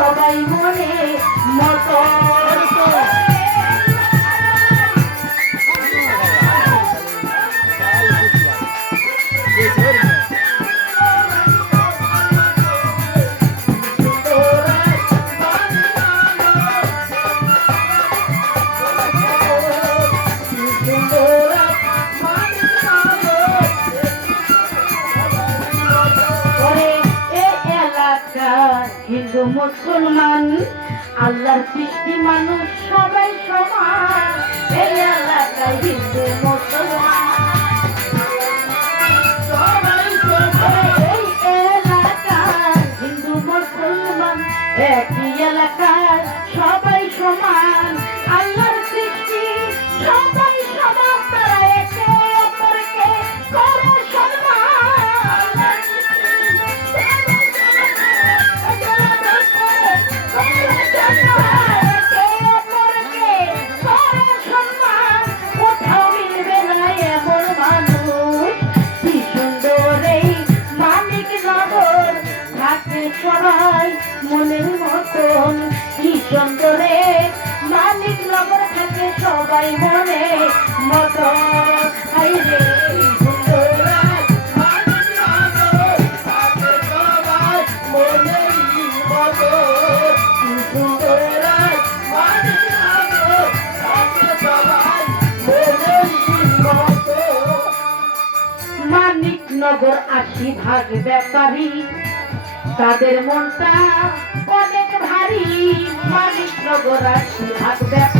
সবাই মনে মতো Yes. তো মুসলমান আল্লাহর সৃষ্টি মানুষ সবাই সমান এই এলাকায় হিন্দু মুসলমান একই এলাকায় নগর আশি ভাগ ব্যাপারী। তাদের মনটা অনেক ভারী। মানিক নগর আশি ভাগ ব্যাপারী।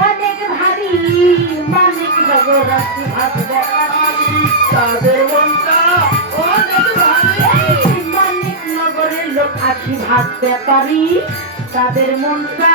অনেক ভারী মানিক জগরাশি ভাবনা তাদের নগরের লোক আসি ভাত ব্যাপারী তাদের মনটা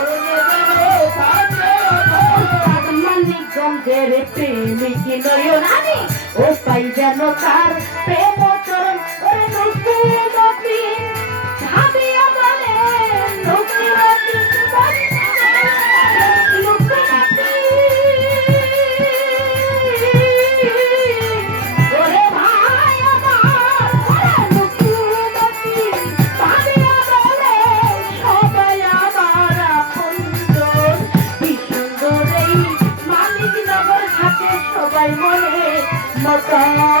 রাধে রে প্রেমিক নয়নানি ও পাই যেন তার আমার মনে মতা